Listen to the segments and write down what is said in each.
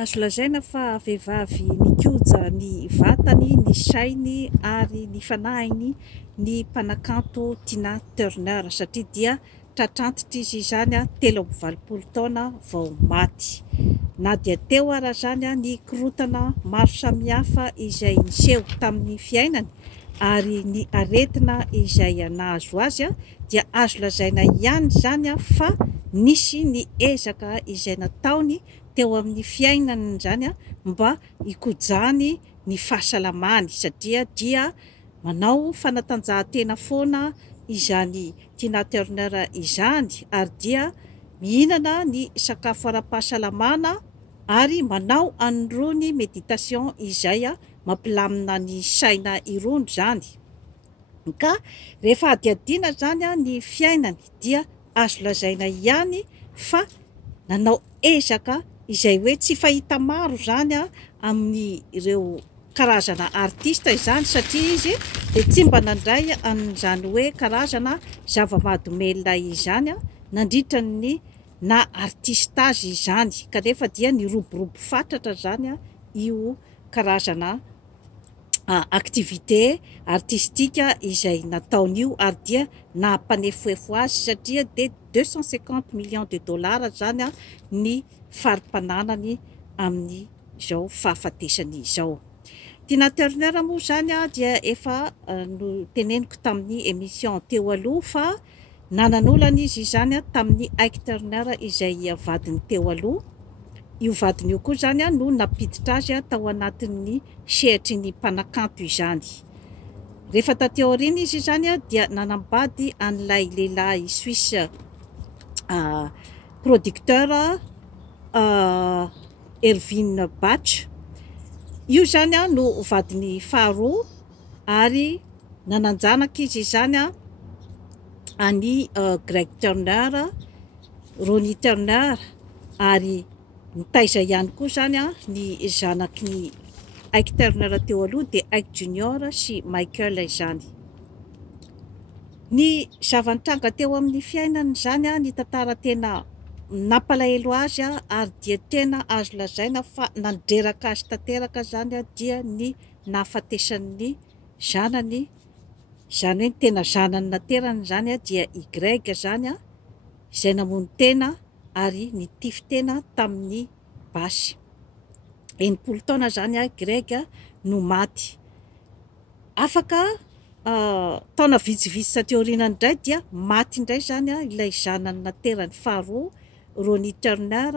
Azo lazaina fa vehivavy nikoja ny vatany, ny sainy ary ny fanahiny ny mpanakanto Tina Turner satria dia tratrantitra izy izany telo amby valopolo taona vao maty. Na dia teo ara zany ny korontana maro samihafa izay niseho tamin'ny fiainany ary ny aretina izay nahazo azy dia azo lazaina ihany zany fa nisy ny ezaka izay nataony teo amin'ny fiainany zany mba hikojany ny fahasalamany satria dia manao fanatanjahantena foana izany Tina Turner izany ary dia mihinana ny sakafo ara-pahasalamana ary manao an'irony méditation izay mampilamina ny saina irony zany. Ka rehefa adiadiana zany ny fiainany dia azo lazaina ihany fa nanao ezaka izay hoe tsy fahita maro zany amin'ny ireo karazana artista izany satria izy dia tsy mba nandray an'izany hoe karazana zava-mahadomelina izany nandritra ny na artista azy izany kanefa dia ny roborobo fatratra zany io karazana activité artistika izay nataon'io ary dia nampanefoefo azy satria dia 250 millions de dollars zany ny fari-pananany amin'ny izao fahafatesany izao. Tina Turner moa zany dia efa no teneniko tamin'ny émission teo aloha fa nanan'olana izy izany tamin'ny Ike Turner izay vadiny teo aloha. Io vadiny io koa zany no napiditra azy tao anatin'ny sehatry ny mpanakanto izany. Rehefa tateo aoriana izy zany dia nanambady an'ilay lehilahy suisse producteur Erwin Bach. Io zany no vadiny faharoa ary nananjanaka izy zany any Greg Turner, Ronnie Turner ary nitaiza ihany koa zany ny zanaky ny Ike Turner teo aloha dia Ike Junior sy Michael izany. Ny zava-nitranga teo amin'ny fiainany zany ny tantara tena nampalahelo azy ary dia tena azo lazaina fa nandreraka azy tanteraka zany dia ny nahafatesan'ny zanany, izany hoe tena zanany naterany zany dia i Greg zany izay namono tena ary nitify tena tamin'ny basy. 80 taona zany Greg no maty. Afaka taona vitsivitsy satria aorianany indray dia maty indray zany ilay zanany naterany faharoa Ronnie Turner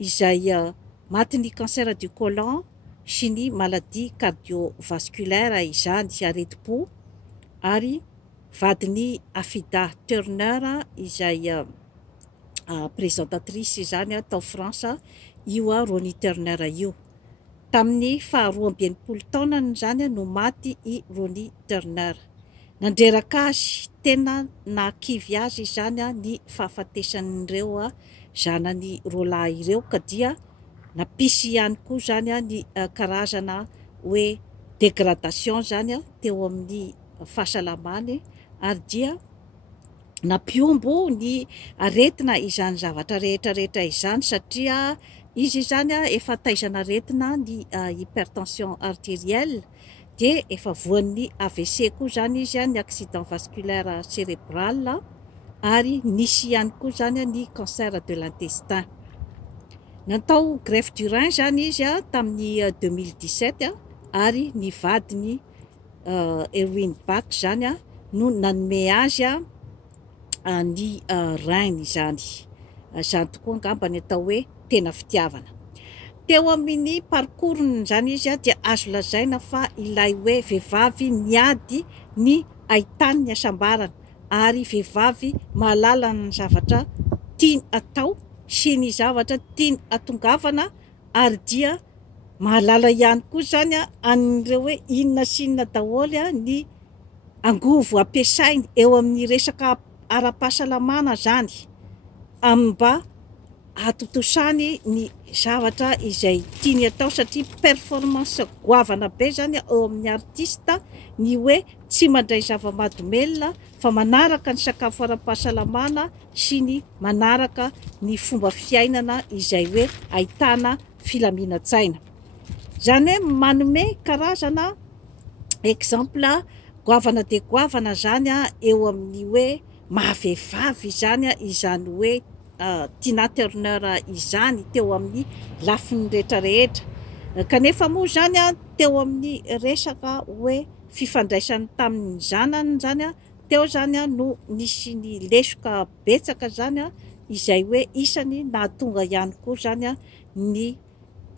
izay maty ny cancer du côlon sy ny maladie cardiovasculaire izany areti-po ary vadiny Afida Turner izay présentatrice izany tao France io Ronnie Turner io. Tamin'ny faharoa amby enimpolo taonany zany no maty i Ronnie Turner. Nandreraka azy tena nakivy azy zany ny fahafatesan'ireo zanany roalahy ireo ka dia napisy ihany koa zany ny karazana hoe dégradation zany teo amin'ny fahasalamany ary dia nampiombo ny aretina izany zavatra rehetrarehetra izany satria izy zany efa taizana aretina ny hypertension artérielle dia efa voan'ny AVC koa zany izy ny accident vasculaire cérébral ary nisy ihany koa zany ny cancer de l'intestin. Natao greffe du rein zany izy tamin'ny 2017 ary ny vadiny Erwin Bach zany no nanome azy ny rein izany. Izany tokoa angamba ny atao hoe tena fitiavana. Teo amin'ny parcours zany izy dia azo lazaina fa ilay hoe vehivavy niady ny ahitany ny hasambarana ary vehivavy mahalala ny zavatra tiany atao sy ny zavatra tiany atongavana ary dia mahalala ihany koa zany an'ireo hoe inona sy inona daholo ny angovo ampiasainy eo amin'ny resaka ara-pahasalamana zany mba atotosany ny zavatra izay tiany atao satria performance goavana be zany ao amin'ny artista ny hoe tsy mandray zava-mahadomelina fa manaraka ny sakafo ara-pahasalamana sy ny manaraka ny fomba fiainana izay hoe ahitana filaminantsaina. Zany hoe manome karazana exemple goavana de goavana zany eo amin'ny hoe mahavehivavy zany izany hoe Tina Turner izany teo amin'ny lafiny rehetrarehetra. Kanefa moa zany teo amin'ny resaka hoe fifandraisany tamin'ny zanany zany teo zany no nisy ny lesoka betsaka zany izay hoe isany nahatonga ihany koa zany ny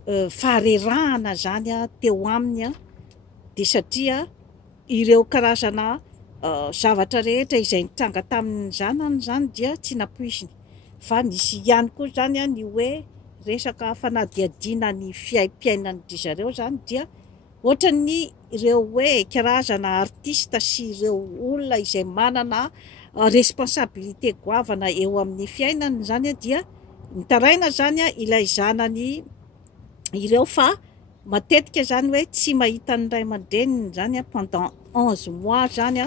faharerahana zany teo aminy de satria ireo karazana zavatra rehetra izay nitranga tamin'ny zanany zany dia tsy nampoiziny fa nisy ihany koa zany ny hoe resaka fanadihadiana ny fiaim-piainany zareo zany dia ohatran'ny ireo hoe karazana artista sy ireo olona izay manana responsabilité goavana eo amin'ny fiainany zany dia nitaraina zany ilay zanany ireo fa matetika zany hoe tsy mahita ny ray aman-dreniny zany pendant 11 mois zany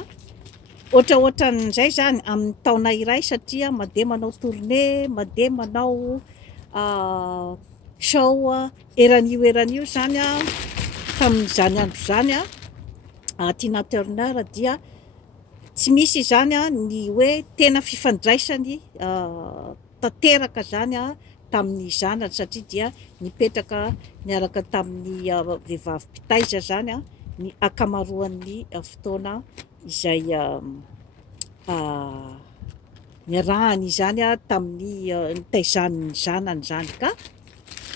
ohatran'izay zany amin'ny taona iray satria mandeha manao tournée, mandeha manao show eran'io zany tamin'izany andro zany Tina Turner dia tsy misy zany ny hoe tena fifandraisany tanteraka zany tamin'ny zanany satria dia nipetraka niaraka tamin'ny vehivavy mpitaiza zany ny akamaroan'ny fotoana izay niarahany zany tamin'ny nitaizan'ny zanany zany. Ka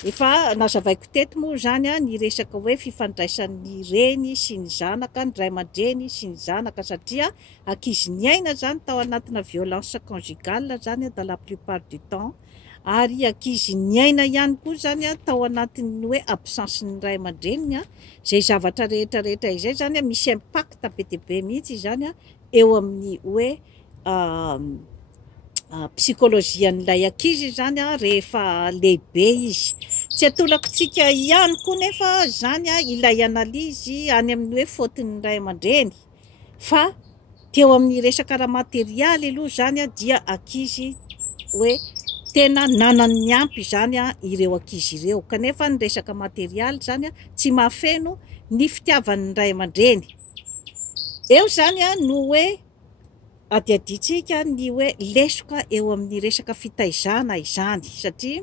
efa nazavaiko teto moa zany ny resaka hoe fifandraisan'ny reny sy ny zanaka, ny ray aman-dreny sy ny zanaka satria ankizy niaina zany tao anatina violence conjugale zany dans la plupart du temps ary ankizy niaina ihany koa zany tao anatin'ny hoe absence ny ray aman-dreniny zay zavatra rehetrarehetra izay zany misy impact be dia be mihitsy zany eo amin'ny hoe psychologian'ilay ankizy zany rehefa lehibe izy. Tsy atolako tsika ihany koa nefa zany ilay analizy any amin'ny hoe faotin'ny ray aman-dreny fa teo amin'ny resaka raha materialy aloha zany dia ankizy hoe tena nanany ny ampy zany ireo ankizy ireo kanefa ny resaka materialy zany tsy mahafeno ny fitiavan'ny ray aman-dreny. Eo zany no hoe adiaditsika ny hoe lesoka eo amin'ny resaka fitaizana izany satria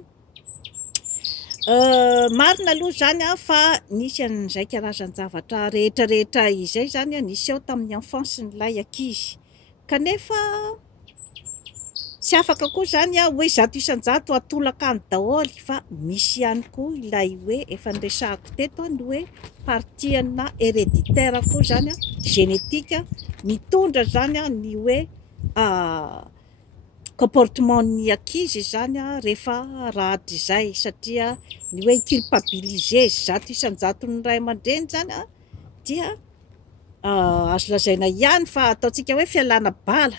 marina aloha zany fa nisy an'izay karazan-javatra rehetrarehetra izay zany nisy eo tamin'ny enfance n'ilay ankizy kanefa tsy afaka koa zany hoe zato isan-jato atolaka any daholo fa misy ihany koa ilay hoe efa niresahako teto ny hoe partiana héréditaire koa zany génétique mitondra zany ny hoe comportement-ny ankizy zany rehefa rahatra izay satria ny hoe culpabiliser zato isan-jato ny ray aman-dreny zany dia azo lazaina ihany fa ataontsika hoe fialana bala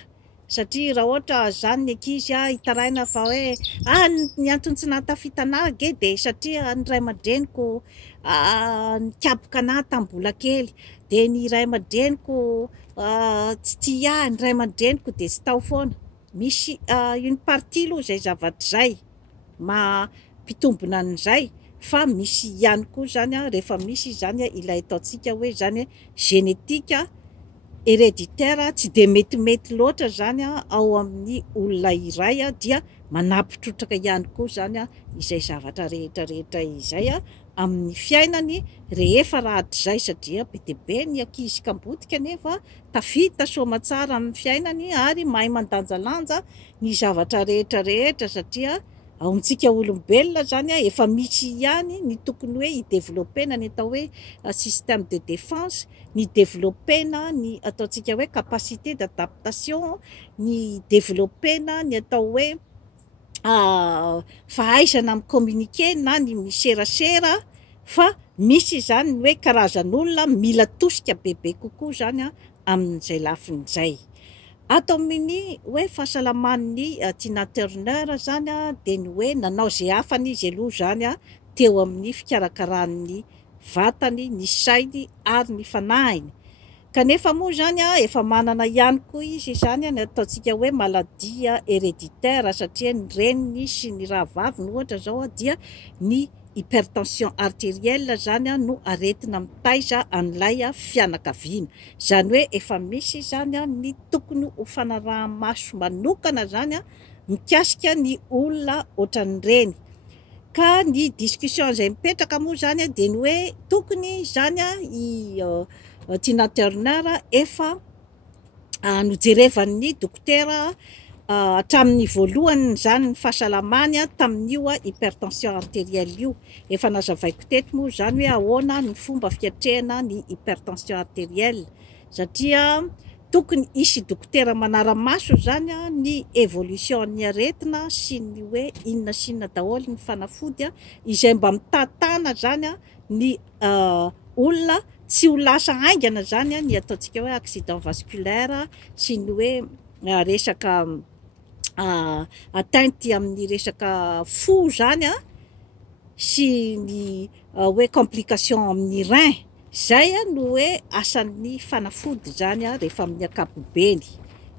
satria raha ohatra zany ny ankizy hitaraina fa hoe ny antony tsy nahatafita anahy age de satria ny ray aman-dreniko nikaboka anahy tamin'ny mbola kely de ny ray aman-dreniko tsy tia ny ray aman-dreniko de tsy tao foana. Misy une partie aloha zay zavatra zay mampitombona an'izay fa misy ihany koa zany rehefa misy zany ilay ataontsika hoe zany génétique héréditaire tsy de metimety loatra zany ao amin'ny olona iray dia manampitrotraka ihany koa zany izay zavatra rehetrarehetra izay amin'ny fiainany rehefa rahatrizay satria be dia be ny ankizy kambotika nefa tafita soamantsara amin'ny fiainany ary mahay mandanjalanja ny zavatra rehetrarehetra satria aontsika olombelona zany efa misy ihany ny tokony hoe hideveloppena ny atao hoe système de défense, ny développena ny ataontsika hoe capacité d'adaptation, ny développena ny atao hoe fahaizana mi-communiquer na ny miserasera fa misy zany ny hoe karazan'olona mila tosika bebe kokoa zany amin'izay lafiny izay. Ato amin'ny hoe fahasalaman'ny Tina Turner zany de ny hoe nanao zay hafany izy aloha zany teo amin'ny fikarakarany vatany, ny sainy ary ny fanahiny. Kanefa moa zany efa manana ihany koa izy zany ny ataontsika hoe maladie héréditaire satria ny reniny sy ny rahavaviny ohatra zao dia ny hypertension artérielle zany no aretina mitaiza an'ilay fianakaviana. Zany hoe efa misy zany ny tokony ho fanaraha-maso manokana zany mikasika ny olona ohatran'ireny. Ka ny discussion zay mipetraka moa zany de ny hoe tokony zany i Tina Turner efa nojerevan'ny dokotera hatramin'ny voalohany zany ny fahasalamany tamin'io hypertension artérielle io. Efa nazavaiko teto moa zany hoe ahoana ny fomba fiatrehana ny hypertension artérielle satria tokony isy dokotera manara-maso zany ny évolution-ny aretina sy ny hoe inona sy inona daholo ny fanafody izay mba mitantana zany ny olona tsy ho lasa haingana zany ny ataontsika hoe accident vasculaire sy ny hoe resaka atteinte amin'ny resaka fo zany sy ny hoe complication amin'ny rein. Zay no hoe asan'ny fanafody zany rehefa amin'ny ankapobeny.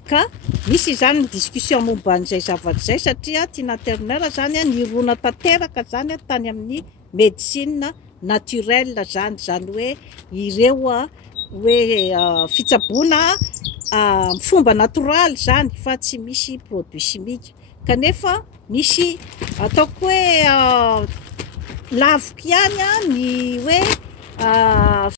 Ka misy zany ny discussion momba an'izay zavatra zay satria Tina Turner zany nirona tanteraka zany tany amin'ny médecine naturelle zany, zany hoe ireo hoe fitsaboana fomba natoraly zany fa tsy misy produit chimique. Kanefa misy ataoko hoe lavitra ihany ny hoe